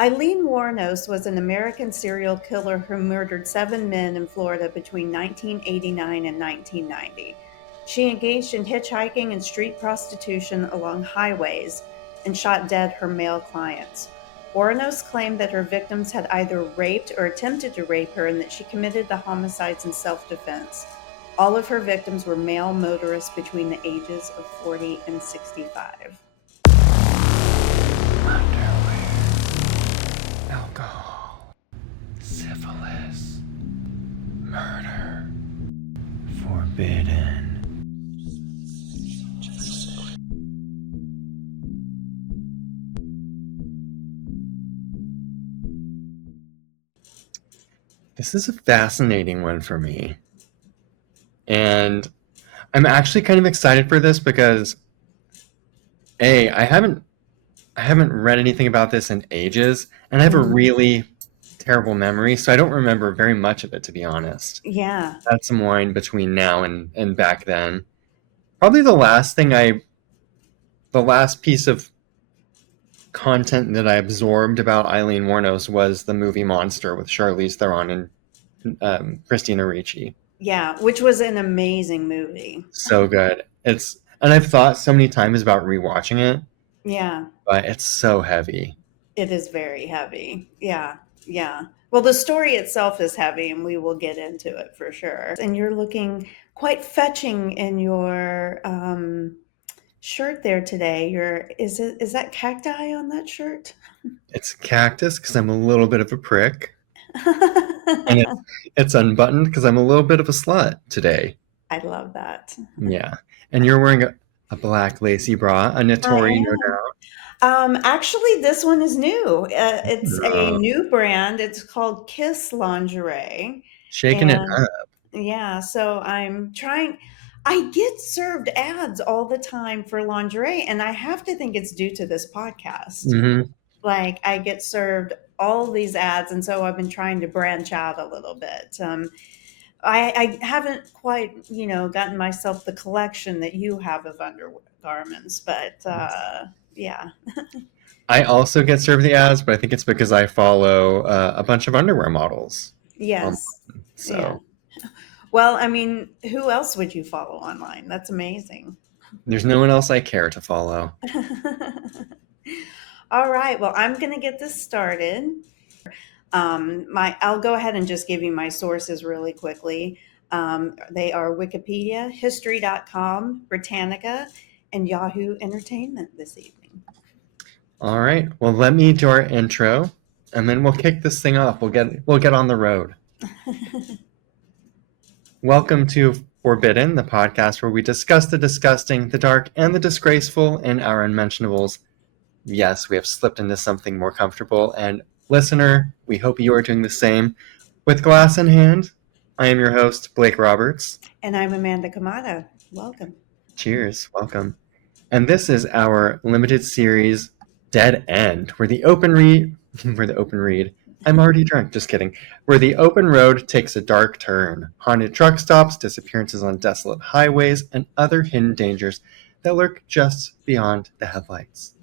Aileen Wuornos was an American serial killer who murdered 7 men in Florida between 1989 and 1990. She engaged in hitchhiking and street prostitution along highways and shot dead her male clients. Wuornos claimed that her victims had either raped or attempted to rape her and that she committed the homicides in self defense. All of her victims were male motorists between the ages of 40 and 65. Underwear, alcohol, syphilis, murder, forbidden. This is a fascinating one for me. And I'm actually kind of excited for this because I haven't read anything about this in ages, and I have a really terrible memory, so I don't remember very much of it, to be honest. Yeah. I had some wine between now and back then. Probably the last piece of content that I absorbed about Aileen Wuornos was the movie Monster with Charlize Theron and Christina Ricci. Yeah, which was an amazing movie. So good. And I've thought so many times about rewatching it. Yeah. But it's so heavy. It is very heavy. Yeah. Yeah. Well, the story itself is heavy, and we will get into it for sure. And you're looking quite fetching in your shirt there today. Is that cacti on that shirt? It's cactus because I'm a little bit of a prick. And it's unbuttoned because I'm a little bit of a slut today. I love that. Yeah. And you're wearing a black lacy bra, a Notori, no doubt. Actually, this one is new. It's a new brand. It's called Kiss Lingerie. Shaking it up. Yeah, so I'm trying. I get served ads all the time for lingerie, and I have to think it's due to this podcast. Mm-hmm. Like, I get served all these ads, and so I've been trying to branch out a little bit. I haven't quite, gotten myself the collection that you have of undergarments, but yeah. I also get served the ads, but I think it's because I follow a bunch of underwear models. Yes. So. Yeah. Well, I mean, who else would you follow online? That's amazing. There's no one else I care to follow. All right. Well, I'm going to get this started. I'll go ahead and just give you my sources really quickly. They are Wikipedia, History.com, Britannica, and Yahoo Entertainment this evening. All right. Well, let me do our intro, and then we'll kick this thing off. We'll get on the road. Welcome to Forbidden, the podcast where we discuss the disgusting, the dark, and the disgraceful in our unmentionables. Yes, we have slipped into something more comfortable, and listener, we hope you are doing the same. With glass in hand, I am your host, Blake Roberts. And I'm Amanda Kamada. Welcome. Cheers. Welcome. And this is our limited series, Dead End, where the open read, I'm already drunk, just kidding, where the open road takes a dark turn. Haunted truck stops, disappearances on desolate highways, and other hidden dangers that lurk just beyond the headlights.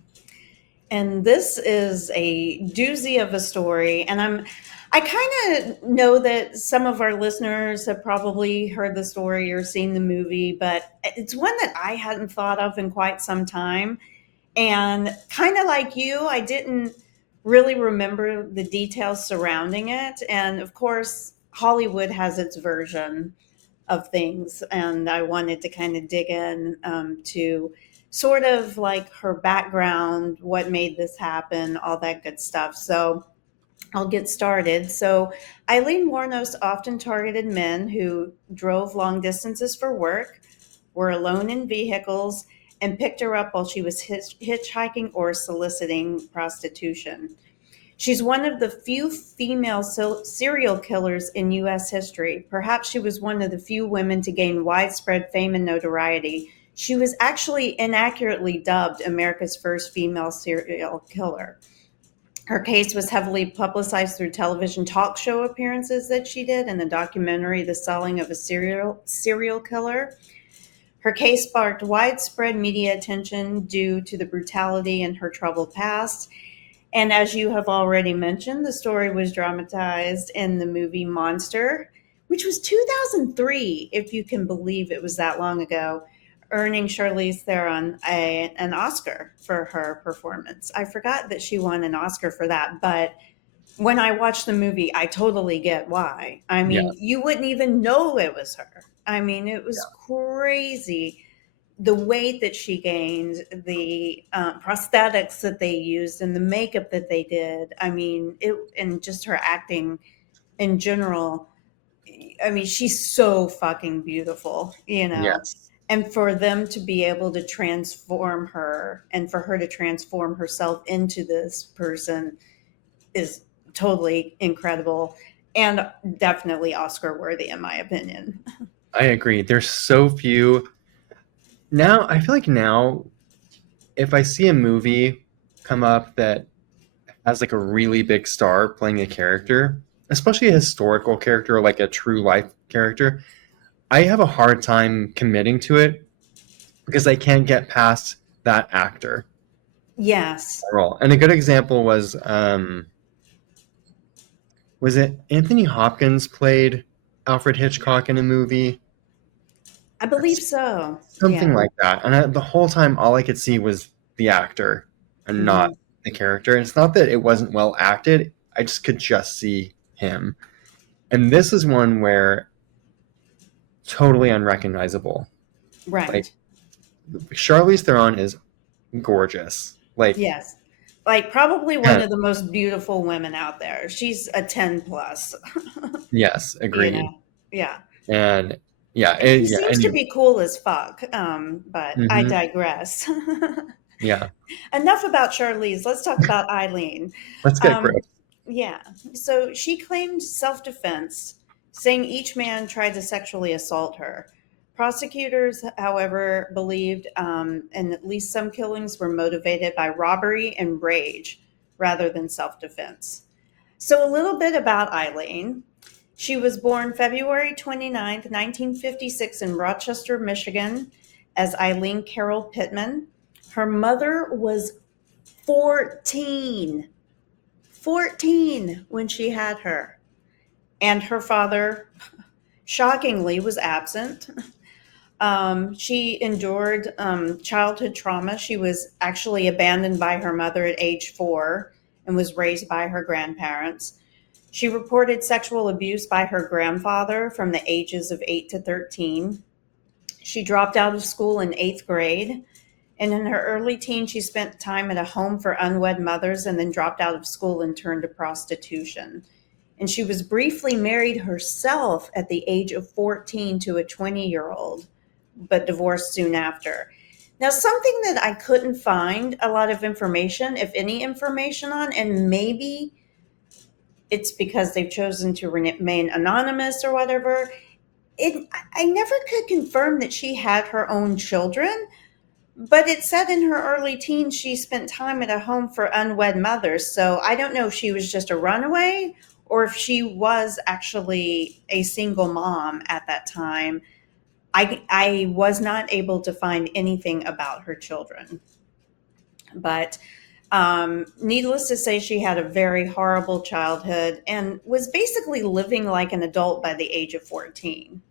And this is a doozy of a story. And I kind of know that some of our listeners have probably heard the story or seen the movie, but it's one that I hadn't thought of in quite some time. And kind of like you, I didn't really remember the details surrounding it. And of course, Hollywood has its version of things. And I wanted to kind of dig in to sort of like her background, what made this happen, all that good stuff. So I'll get started. So Aileen Wuornos often targeted men who drove long distances for work, were alone in vehicles, and picked her up while she was hitchhiking or soliciting prostitution. She's one of the few female serial killers in U.S. history. Perhaps she was one of the few women to gain widespread fame and notoriety. She was actually inaccurately dubbed America's first female serial killer. Her case was heavily publicized through television talk show appearances that she did and the documentary The Selling of a Serial Killer. Her case sparked widespread media attention due to the brutality in her troubled past. And as you have already mentioned, the story was dramatized in the movie Monster, which was 2003, if you can believe it was that long ago, earning Charlize Theron an Oscar for her performance. I forgot that she won an Oscar for that, but when I watched the movie, I totally get why. I Yeah, mean, you wouldn't even know it was her. I mean, it was crazy the weight that she gained, the prosthetics that they used, and the makeup that they did. I mean, it and just her acting in general. I mean, she's so fucking beautiful, you know. yes, And for them to be able to transform her and for her to transform herself into this person is totally incredible and definitely Oscar worthy, in my opinion. I agree. There's so few now. I feel like now, if I see a movie come up that has like a really big star playing a character, especially a historical character or like a true life character, I have a hard time committing to it because I can't get past that actor Yes. role. And a good example was it Anthony Hopkins played Alfred Hitchcock in a movie? I believe so. Something Yeah. like that. And the whole time, all I could see was the actor and not Hmm. the character. And it's not that it wasn't well acted, I just could just see him. And this is one where totally unrecognizable. Like, Right. Charlize Theron is gorgeous. Like, Yes. Like probably one 10. of the most beautiful women out there. She's a 10 plus, Yes, you agreed. know. Yeah. And yeah, And she yeah, seems to anyway. be cool as fuck. But I Hmm. digress. Yeah, Enough about Charlize. Let's talk about Eileen. let's get Um, gross. yeah. So she claimed self defense, saying each man tried to sexually assault her. Prosecutors, however, believed and at least some killings were motivated by robbery and rage rather than self defense. So, a little bit about Eileen. She was born February 29th, 1956, in Rochester, Michigan, as Eileen Carol Pittman. Her mother was 14, 14 when she had her. And her father, shockingly, was absent. She endured childhood trauma. She was actually abandoned by her mother at age 4 and was raised by her grandparents. She reported sexual abuse by her grandfather from the ages of 8 to 13. She dropped out of school in 8th grade. And in her early teens, she spent time at a home for unwed mothers and then dropped out of school and turned to prostitution. And she was briefly married herself at the age of 14 to a 20-year-old, but divorced soon after. Now, something that I couldn't find a lot of information, if any information on, and maybe it's because they've chosen to remain anonymous or whatever, I never could confirm that she had her own children, but it said in her early teens she spent time at a home for unwed mothers. So I don't know if she was just a runaway or if she was actually a single mom at that time. I was not able to find anything about her children. But needless to say, she had a very horrible childhood and was basically living like an adult by the age of 14,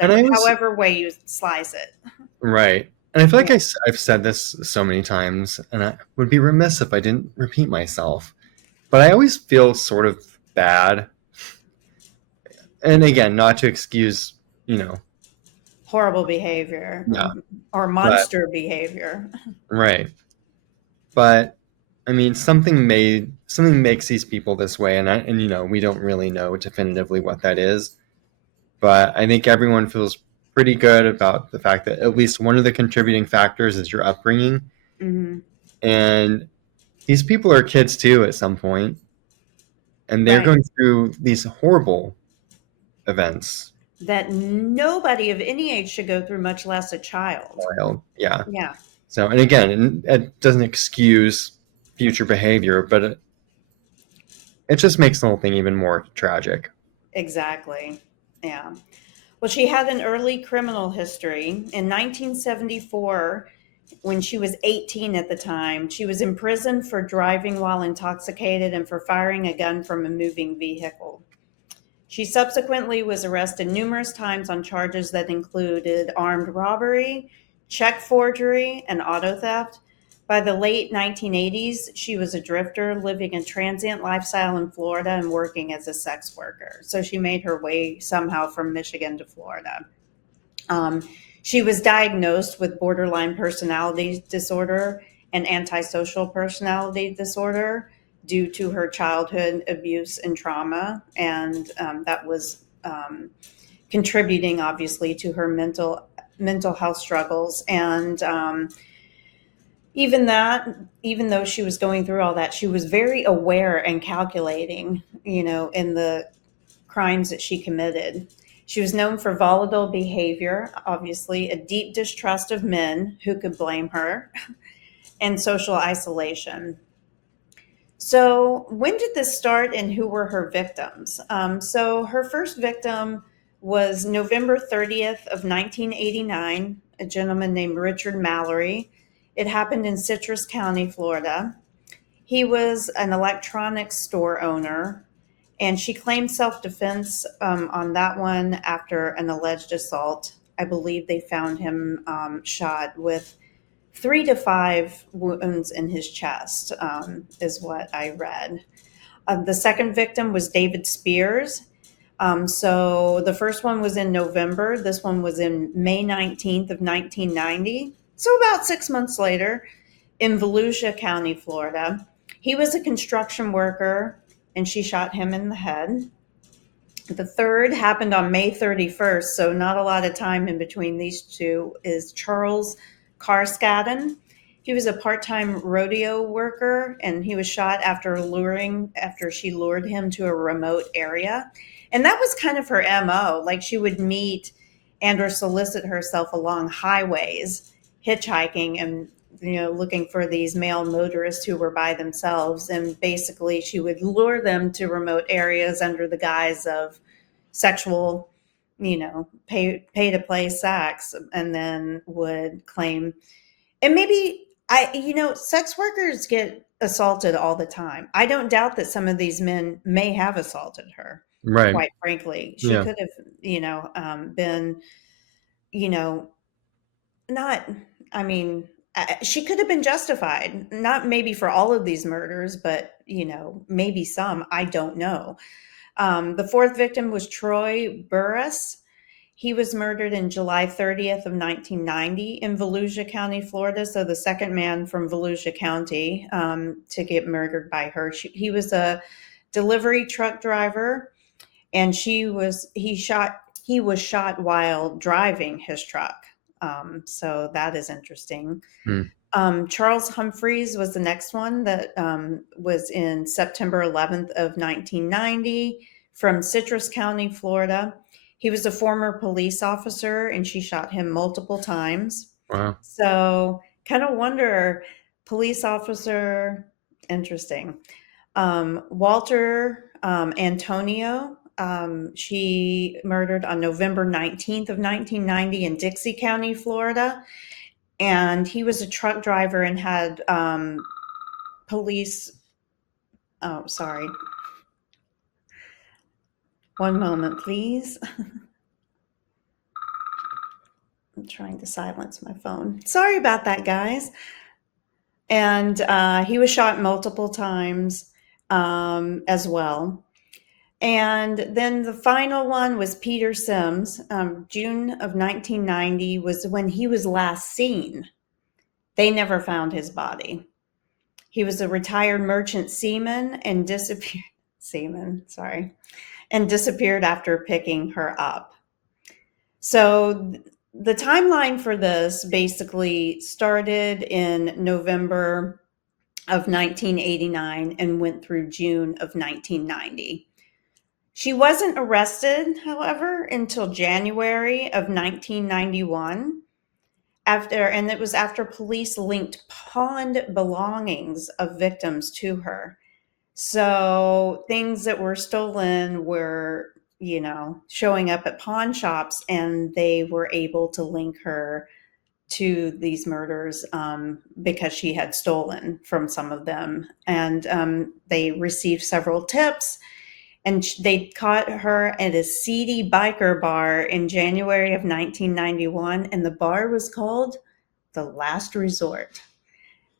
And whatever, I was however way you slice it. right. And I feel like Yeah. I've said this so many times, and I would be remiss if I didn't repeat myself. But I always feel sort of bad. And again, not to excuse, you know, Horrible behavior yeah, or but monster behavior. right. But I mean, something makes these people this way, and we don't really know definitively what that is. But I think everyone feels pretty good about the fact that at least one of the contributing factors is your upbringing, Hmm. and these people are kids too at some point, and they're Right. going through these horrible events. That nobody of any age should go through, much less a child. Wild, yeah. Yeah, So, and again, it doesn't excuse future behavior, but it just makes the whole thing even more tragic. exactly. Yeah. Well, she had an early criminal history. In 1974, when she was 18 at the time. She was in prison for driving while intoxicated and for firing a gun from a moving vehicle. She subsequently was arrested numerous times on charges that included armed robbery, check forgery, and auto theft. By the late 1980s, she was a drifter living a transient lifestyle in Florida and working as a sex worker. So she made her way somehow from Michigan to Florida. Um, she was diagnosed with borderline personality disorder and antisocial personality disorder due to her childhood abuse and trauma, and that was contributing obviously to her mental health struggles. And even that, even though she was going through all that, she was very aware and calculating, in the crimes that she committed. She was known for volatile behavior, obviously, a deep distrust of men who could blame her, and social isolation. So, when did this start and who were her victims? So, her first victim was November 30th of 1989, a gentleman named Richard Mallory. It happened in Citrus County, Florida. He was an electronics store owner, and she claimed self defense on that one after an alleged assault. I believe they found him shot with 3 to 5 wounds in his chest, is what I read. The second victim was David Spears. So the first one was in November. This one was in May 19th of 1990. So about 6 months later, in Volusia County, Florida. He was a construction worker, and she shot him in the head. The third happened on May 31st, so not a lot of time in between these two, is Charles Carscaden. He was a part-time rodeo worker, and he was shot after she lured him to a remote area. And that was kind of her MO. Like, she would meet and or solicit herself along highways, hitchhiking, and looking for these male motorists who were by themselves. And basically, she would lure them to remote areas under the guise of sexual, pay to play sex, and then would claim. And maybe sex workers get assaulted all the time. I don't doubt that some of these men may have assaulted her. Right. Quite frankly, she Yeah. could have, been, you know, not, I mean, she could have been justified, not maybe for all of these murders, but, maybe some, I don't know. The fourth victim was Troy Burris. He was murdered in July 30th of 1990 in Volusia County, Florida. So the second man from Volusia County to get murdered by her. He was a delivery truck driver, and he was shot while driving his truck. So that is interesting. Hmm. Charles Humphreys was the next one that was in September 11th of 1990 from Citrus County, Florida. He was a former police officer, and she shot him multiple times. Wow. So kind of wonder, police officer, interesting. Walter Antonio, she murdered on November 19th of 1990 in Dixie County, Florida. And he was a truck driver and had police. Oh, sorry. One moment, please. I'm trying to silence my phone. Sorry about that, guys. And he was shot multiple times as well. And then the final one was Peter Sims. June of 1990 was when he was last seen. They never found his body. He was a retired merchant seaman and disappeared after picking her up. So the timeline for this basically started in November of 1989 and went through June of 1990. She wasn't arrested, however, until January of 1991. And it was after police linked pawned belongings of victims to her. So things that were stolen were, showing up at pawn shops, and they were able to link her to these murders because she had stolen from some of them. And they received several tips, and they caught her at a seedy biker bar in January of 1991, and the bar was called The Last Resort,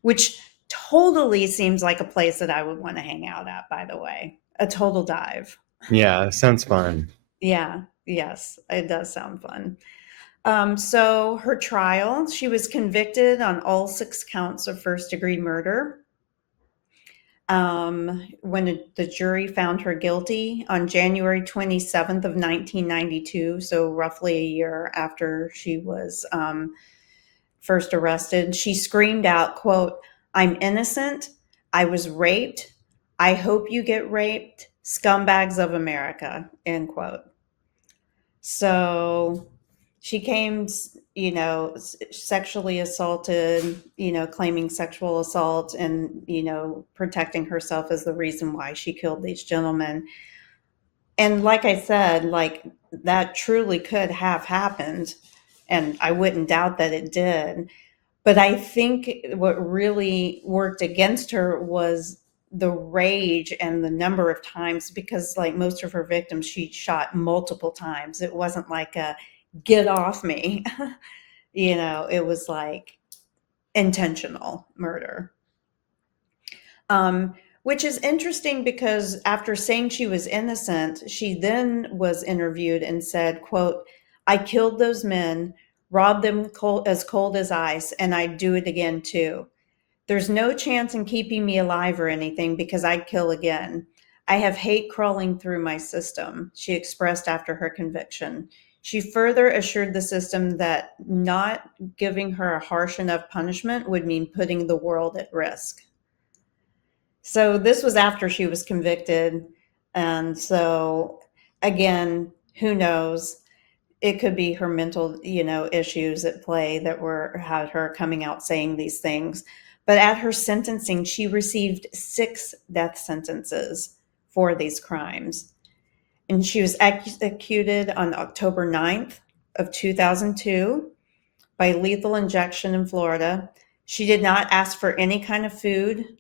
which totally seems like a place that I would want to hang out at, by the way. A total dive. Yeah, sounds fun. Yeah, yes, it does sound fun. So her trial, she was convicted on all 6 counts of first-degree murder. When the jury found her guilty on January 27th of 1992, so roughly a year after she was first arrested, she screamed out, quote, "I'm innocent. I was raped. I hope you get raped. Scumbags of America," end quote. So she came, sexually assaulted, claiming sexual assault and, protecting herself as the reason why she killed these gentlemen. And like I said, like that truly could have happened. And I wouldn't doubt that it did. But I think what really worked against her was the rage and the number of times, because like most of her victims, she shot multiple times. It wasn't like a get off me. It was like intentional murder. Which is interesting because after saying she was innocent, she then was interviewed and said, quote, "I killed those men, robbed them cold as ice, and I'd do it again too. There's no chance in keeping me alive or anything because I'd kill again. I have hate crawling through my system," she expressed after her conviction. She further assured the system that not giving her a harsh enough punishment would mean putting the world at risk. So this was after she was convicted. And so, again, who knows? It could be her mental, issues at play that had her coming out saying these things. But at her sentencing, she received 6 death sentences for these crimes. And she was executed on October 9th of 2002 by lethal injection in Florida. She did not ask for any kind of food,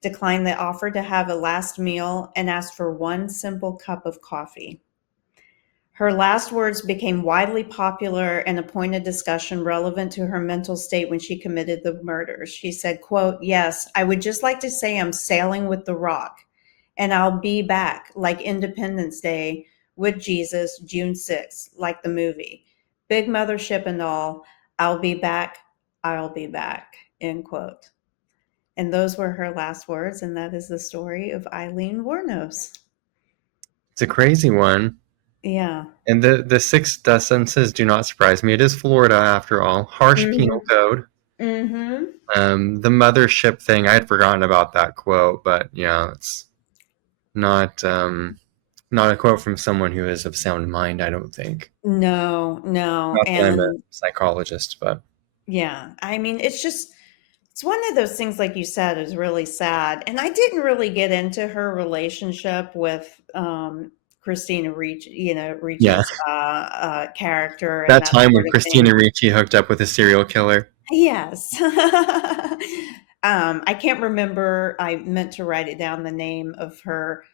declined the offer to have a last meal, and asked for one simple cup of coffee. Her last words became widely popular and a point of discussion relevant to her mental state when she committed the murders. She said, quote, "Yes, I would just like to say I'm sailing with the rock, and I'll be back like Independence Day with Jesus, June 6th, like the movie. Big mothership and all. I'll be back. I'll be back," end quote. And those were her last words, and that is the story of Aileen Wuornos. It's a crazy one. Yeah. And the 6 death sentences do not surprise me. It is Florida, after all. Harsh penal Mhm. code. Mhm. The mothership thing, I had forgotten about that quote, but yeah, it's not not a quote from someone who is of sound mind, I don't think. No, no. Not that I'm a And psychologist, but yeah, I mean, it's one of those things, like you said, is really sad. And I didn't really get into her relationship with Christina yeah. Ricci's character and That that time when sort of Christina thing. Ricci hooked up with a serial killer. Yes. I can't remember. I meant to write it down, the name of her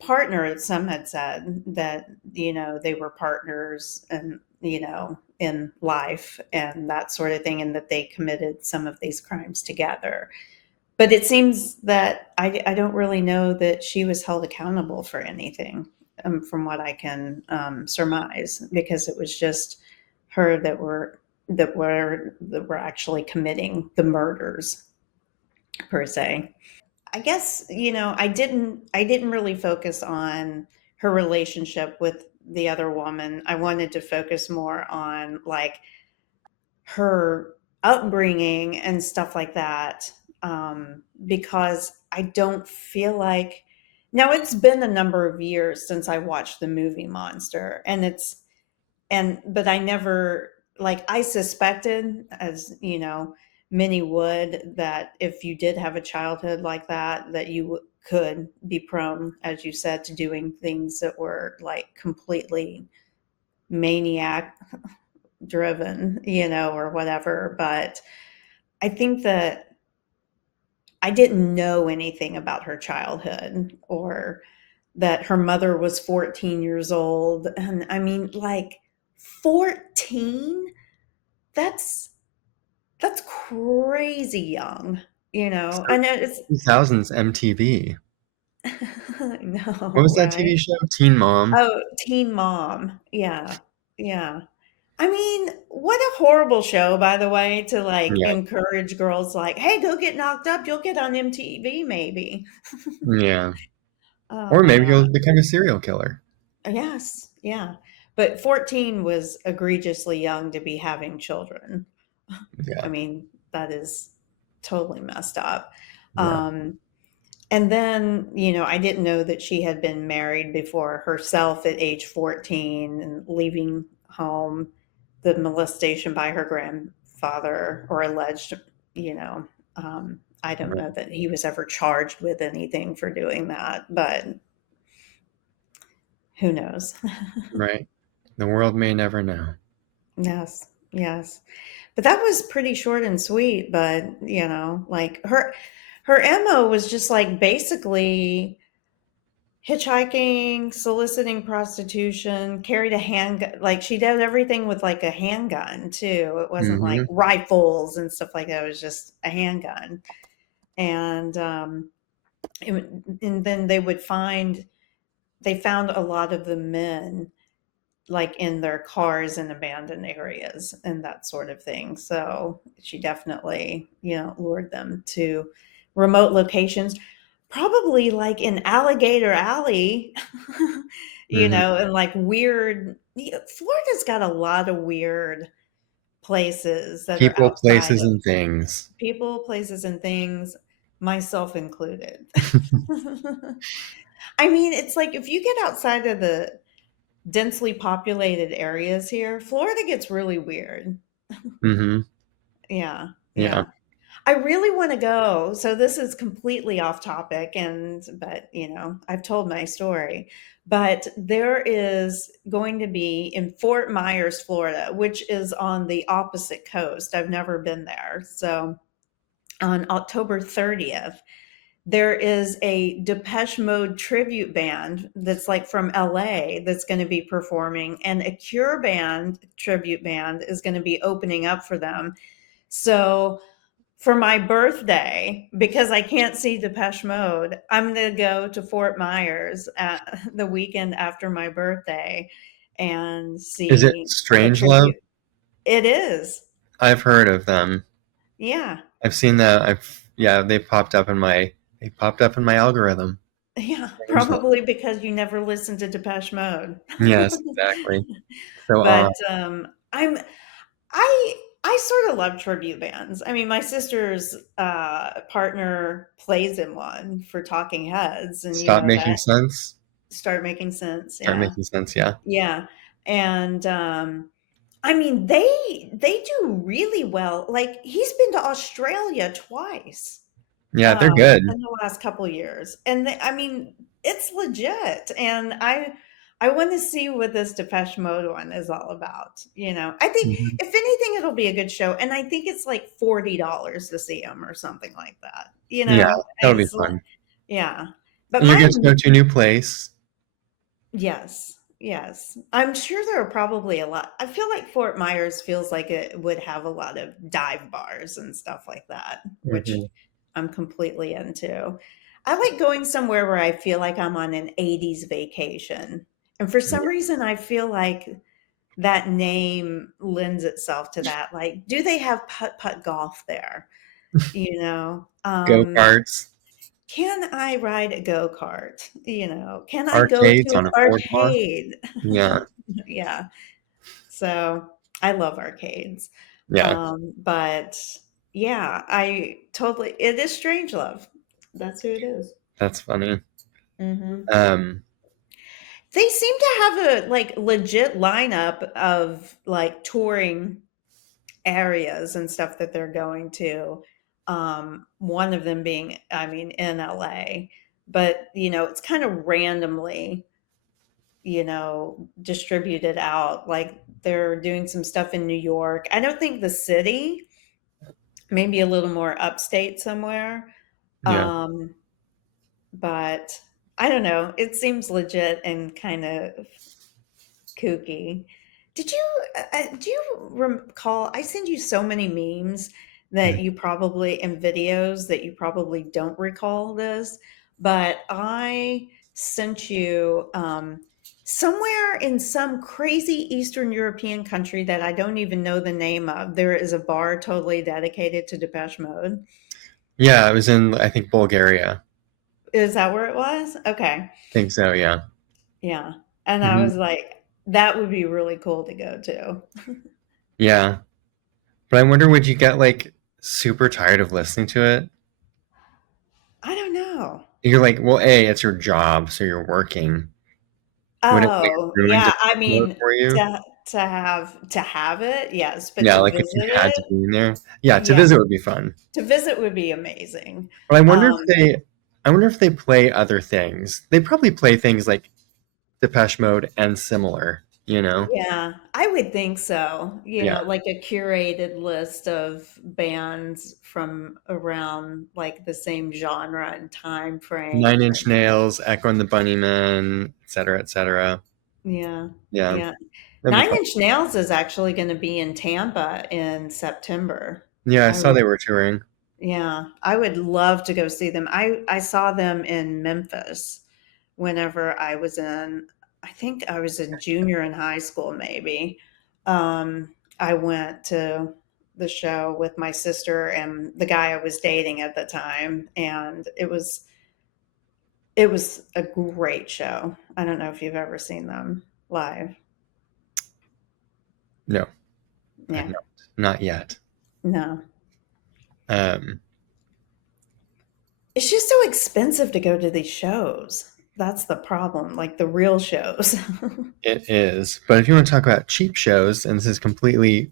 partner. Some had said that, they were partners and, in life and that sort of thing, and that they committed some of these crimes together. But it seems that I don't really know that she was held accountable for anything, from what I can surmise, because it was just her that were actually committing the murders per se. I guess, I didn't really focus on her relationship with the other woman. I wanted to focus more on like her upbringing and stuff like that, because I don't feel like, now it's been a number of years since I watched the movie Monster, but I never, like, I suspected, as many would, that if you did have a childhood like that, that you could be prone, as you said, to doing things that were like completely maniac driven, or whatever. But I think that I didn't know anything about her childhood or that her mother was 14 years old. And I mean, like 14? That's that's crazy young, I know it's 2000s MTV. What no, was that right? TV show? Teen Mom. Oh, Teen Mom. Yeah. Yeah. I mean, what a horrible show, by the way, to like Yeah, encourage girls like, "Hey, go get knocked up. You'll get on MTV maybe." yeah. Oh Or maybe man. you'll become a serial killer. Yes. Yeah. But 14 was egregiously young to be having children. I Yeah, mean, that is totally messed up. yeah. Um, and then, I didn't know that she had been married before herself at age 14 and leaving home, the molestation by her grandfather or alleged, you know. I don't Right. know that he was ever charged with anything for doing that, but who knows? Right. The world may never know. Yes, yes. But that was pretty short and sweet, but, like her MO was just like basically hitchhiking, soliciting prostitution, carried a handgun. Like she did everything with like a handgun too. It wasn't like Hmm. rifles and stuff like that. It was just a handgun. And and then they found a lot of the men like in their cars in abandoned areas and that sort of thing. So she definitely, lured them to remote locations, probably like in Alligator Alley, Hmm. and like weird. Florida's got a lot of weird places that are People, outside places, of and things. people, places, and things, myself included. I mean, it's like if you get outside of the densely populated areas here, Florida gets really weird. Hmm. Yeah, Yeah. yeah. I really want to go. So this is completely off topic but I've told my story. But there is going to be in Fort Myers, Florida, which is on the opposite coast. I've never been there. So on October 30th, there is a Depeche Mode tribute band that's like from LA that's going to be performing, and a Cure band tribute band is going to be opening up for them. So for my birthday, because I can't see Depeche Mode, I'm going to go to Fort Myers at the weekend after my birthday and Is it see a Strange Love? tribute. It is. I've heard of them. Yeah. I've seen that. Yeah, they popped up in my algorithm. Yeah. Strange Love. Probably because you never listened to Depeche Mode. Yes, exactly. So, But I I sort of love tribute bands. I mean, my sister's partner plays in one for Talking Heads, and stop making that sense. start making sense. Start Yeah, making sense. Yeah. yeah, and I mean they do really well. Like he's been to Australia twice Yeah, they're good. in the last couple years, and I mean, it's legit. And I want to see what this Depeche Mode one is all about. I think Mhm. if anything, it'll be a good show, and I think it's like $40 to see them or something like that. Yeah, that'll be It's fun. yeah, but And you're my going to go to a new place. yes, yes, I'm sure there are probably a lot. I feel like Fort Myers feels like it would have a lot of dive bars and stuff like that, which Hmm. I'm completely into. I like going somewhere where I feel like I'm on an 80s vacation. And for some Yeah. reason, I feel like that name lends itself to that. Like, do they have putt putt golf there? You know, Go um, karts, can I ride a go kart? Can I go to arcades an on a boardwalk. arcade? Yeah, Yeah. So I love arcades. yeah, But yeah, it is Strange Love. That's who it is. that's funny. Hmm. Um, They seem to have a like legit lineup of like touring areas and stuff that they're going to. One of them being, I mean, in LA, but it's kind of randomly distributed out. Like they're doing some stuff in New York. I don't think the city, maybe a little more upstate somewhere. Yeah. Um, but I don't know. It seems legit and kind of kooky. Do you recall? I send you so many memes that Mm. you probably and videos that you probably don't recall this, but I sent you somewhere in some crazy Eastern European country that I don't even know the name of. There is a bar totally dedicated to Depeche Mode. Yeah, I was in, I think, Bulgaria. Is that where it was? Okay. I think so, yeah. Yeah. And I Hmm. was like, that would be really cool to go to. Yeah. But I wonder, would you get like super tired of listening to it? I don't know. You're like, well, A, it's your job, so you're working. Would it like Oh, ruin yeah, just I work mean, for you? to have it, yes, but Yeah, to like if you visit had to it, be in there. Yeah, to yeah, visit would be fun. to visit would be amazing. But Um, I wonder if they play other things. They probably play things like Depeche Mode and similar, you know? yeah, I would think so, Yeah. like a curated list of bands from around, like, the same genre and time frame. Nine Inch Nails, Echo and the Bunnymen, et cetera, et cetera. Yeah, Yeah, yeah. that'd be Nine fun. Inch Nails is actually gonna be in Tampa in September. Yeah, I I saw would they were touring. Yeah, I would love to go see them. I saw them in Memphis whenever I think I was in junior in high school maybe. I went to the show with my sister and the guy I was dating at the time, and it was a great show. I don't know if you've ever seen them live. No, I've Yeah. not yet. No. Um, It's just so expensive to go to these shows. That's the problem, like the real shows. it is. But if you want to talk about cheap shows, and this is completely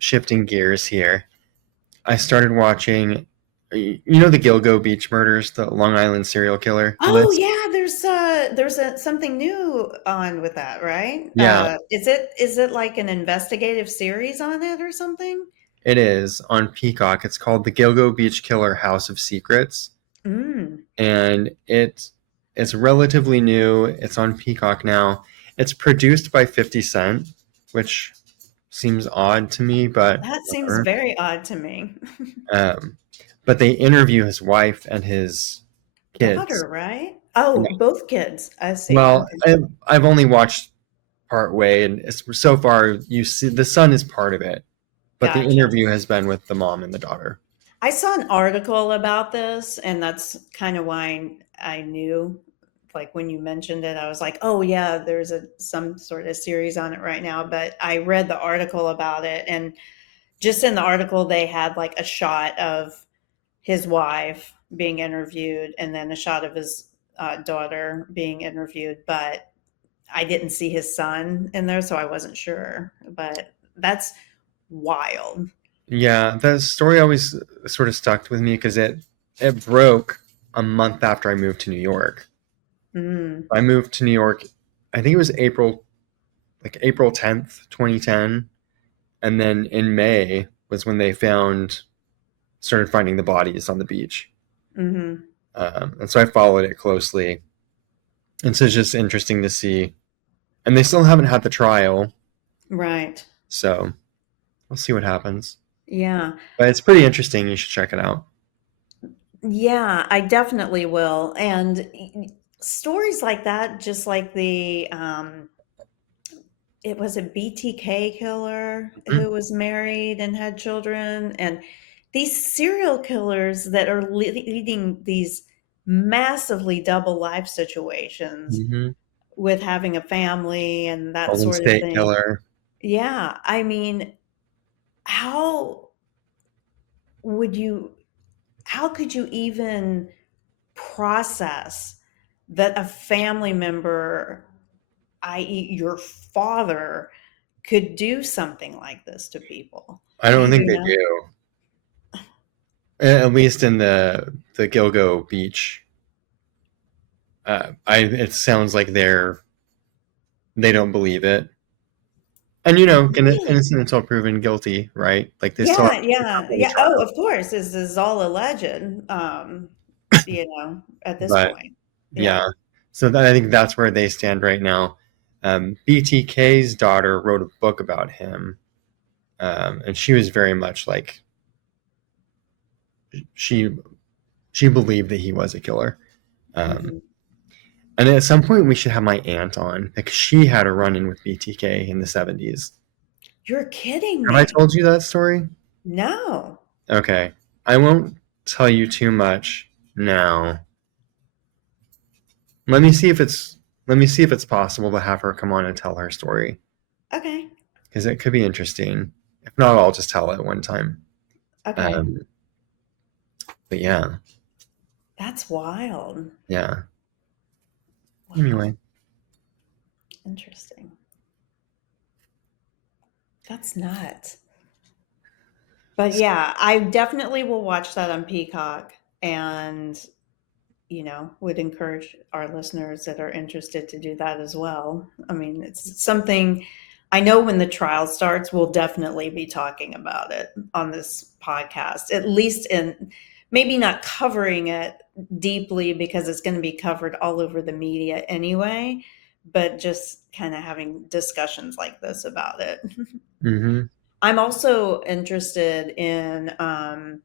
shifting gears here, I started watching, you know, the Gilgo Beach murders, the Long Island serial killer Oh, list? yeah, there's something new on with that, right? Yeah, Is it like an investigative series on it or something? it is on Peacock. It's called the Gilgo Beach Killer House of Secrets, Mm, and it's relatively new. It's on Peacock now. It's produced by 50 Cent, which seems odd to me, but that seems whatever. very odd to me. Um, but they interview his wife and his kids. Daughter, right? Yeah. Oh, both kids. I see, Well, okay. I've only watched part way, and so far you see the son is part of it, but the Gotcha. interview has been with the mom and the daughter. I saw an article about this, and that's kind of why I knew. Like when you mentioned it, I was like, "Oh yeah, there's some sort of series on it right now." But I read the article about it, and just in the article, they had like a shot of his wife being interviewed, and then a shot of his daughter being interviewed. But I didn't see his son in there, so I wasn't sure. But that's wild. Yeah, the story always sort of stuck with me because it broke a month after I moved to New York. Mm, I moved to New York, I think it was April 10th, 2010, and then in May was when they started finding the bodies on the beach. mm-hmm. And so I followed it closely, and so it's just interesting to see. And they still haven't had the trial, Right. so we'll see what happens. Yeah. But it's pretty interesting. You should check it out. Yeah, I definitely will. And stories like that, just like it was a BTK killer Mhm. who was married and had children, and these serial killers that are leading these massively double life situations Mhm. with having a family and that Golden sort of State thing. Killer. Yeah, I mean, how would you how could you even process that a family member, i.e., your father, could do something like this to people? I Do don't think you they know? do. At least in the Gilgo Beach, it sounds like they're they don't believe it. And Really? innocent until proven guilty, right? Like they still have Yeah, to go yeah, through the yeah. Oh, trial. of course, this is all alleged, at this But point. yeah, Yeah. so I think that's where they stand right now. BTK's daughter wrote a book about him, and she was very much like she she believed that he was a killer. Um, Mhm. and at some point, we should have my aunt on because she had a run in with BTK in the 70s. You're kidding Have I me. told you that story? No. Okay. I won't tell you too much now. Let me see if it's let me see if it's possible to have her come on and tell her story Okay. because it could be interesting. If not, I'll just tell it one time. Okay. Um, but yeah, That's wild. yeah. Wow. Anyway, Interesting. That's nuts. But yeah, I definitely will watch that on Peacock and, would encourage our listeners that are interested to do that as well. I mean, it's something I know when the trial starts, we'll definitely be talking about it on this podcast, at least in maybe not covering it deeply because it's going to be covered all over the media anyway, but just kind of having discussions like this about it. mm-hmm. I'm also interested in and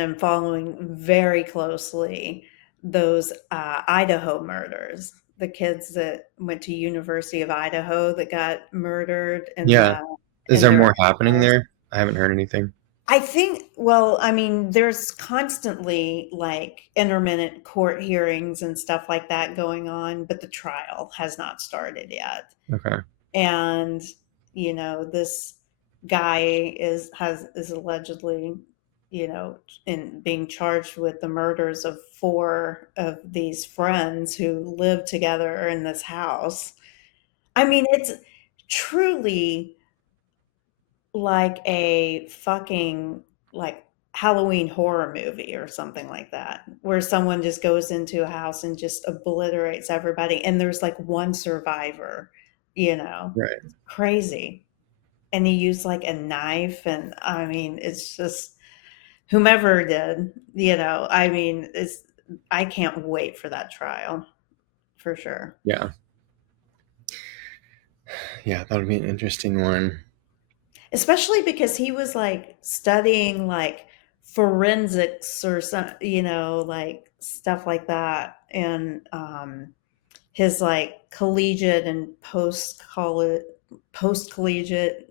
I'm following very closely those Idaho murders. The kids that went to University of Idaho that got murdered Yeah. Is in there their more happening house. there? I haven't heard anything. I think, well, I mean, there's constantly like intermittent court hearings and stuff like that going on, but the trial has not started yet. Okay. And this guy is allegedly in being charged with the murders of four of these friends who lived together in this house. I mean, it's truly like a fucking like Halloween horror movie or something like that, where someone just goes into a house and just obliterates everybody, and there's like one survivor, you know, Right. crazy. And he used like a knife, and I mean, it's just whomever did, I mean, I can't wait for that trial for sure. Yeah. Yeah, that would be an interesting one. Especially because he was like studying like forensics or some, like stuff like that. And his like collegiate and post collegiate,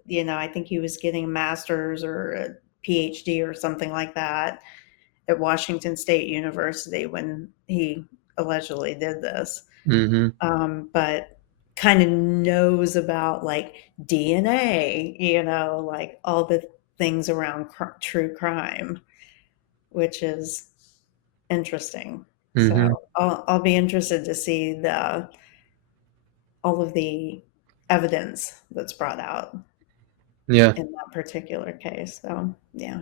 I think he was getting a master's or a PhD or something like that at Washington State University when he allegedly did this. Mm-hmm. But kind of knows about like DNA, like all the things around true crime, which is interesting. Mm-hmm. So I'll be interested to see the all of the evidence that's brought out Yeah. in that particular case. So yeah,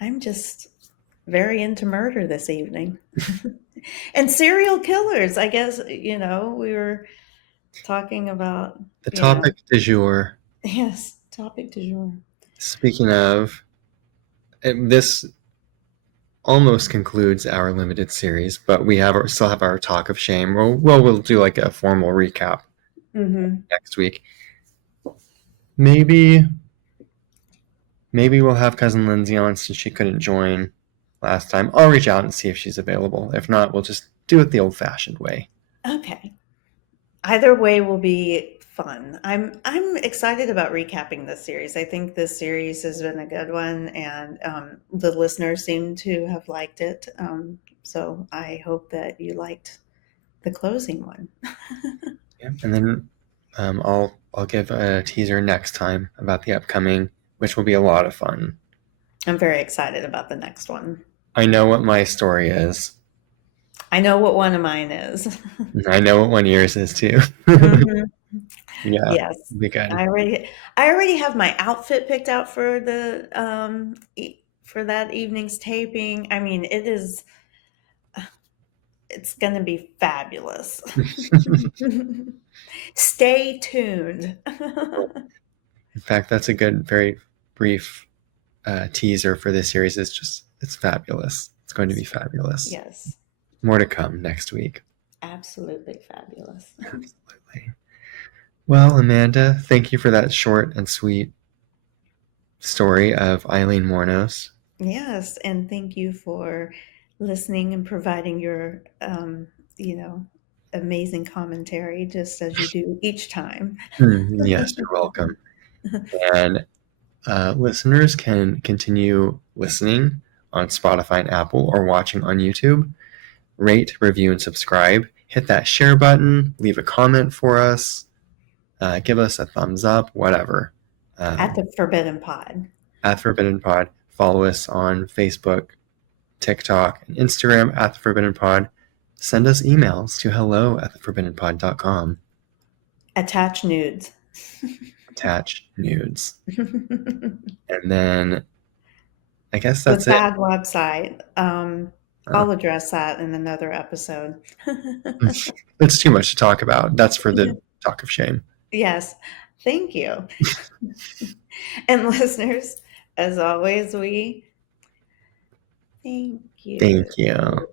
I'm just very into murder this evening. And serial killers. I guess, we were talking about, The you know, topic du jour. yes, topic du jour. Speaking of, this almost concludes our limited series, but still have our talk of shame. We'll do like a formal recap Mhm. next week. Maybe maybe we'll have cousin Lindsay on since she couldn't join last time. I'll reach out and see if she's available. If not, we'll just do it the old-fashioned way. Okay. Either way will be fun. I'm excited about recapping this series. I think this series has been a good one, and the listeners seem to have liked it. So I hope that you liked the closing one. Yeah. And then I'll give a teaser next time about the upcoming, which will be a lot of fun. I'm very excited about the next one. I know what my story is. I know what one of mine is. I know what one yours is too. Mhm. Yeah, Yes. be good. I already have my outfit picked out for the for that evening's taping. I mean, it is It's going to be fabulous. Stay tuned. In fact, that's a good, very brief teaser for this series. It's fabulous. It's going to be fabulous. Yes, More to come next week. absolutely fabulous. Absolutely. Well, Amanda, thank you for that short and sweet story of Aileen Wuornos. Yes, and thank you for listening and providing your, amazing commentary just as you do each time. Yes, you're welcome. And listeners can continue listening on Spotify and Apple or watching on YouTube. Rate, review, and subscribe. Hit that share button. Leave a comment for us. Give us a thumbs up, whatever. At the Forbidden Pod. At Forbidden Pod. Follow us on Facebook, TikTok, and Instagram at The Forbidden Pod. Send us emails to hello@theforbiddenpod.com. Attach nudes. Attach nudes. And then I guess The that's it. bad website. I'll address that in another episode. It's too much to talk about. That's for the talk of shame. Yes, thank you. And listeners, as always, we thank you. Thank you.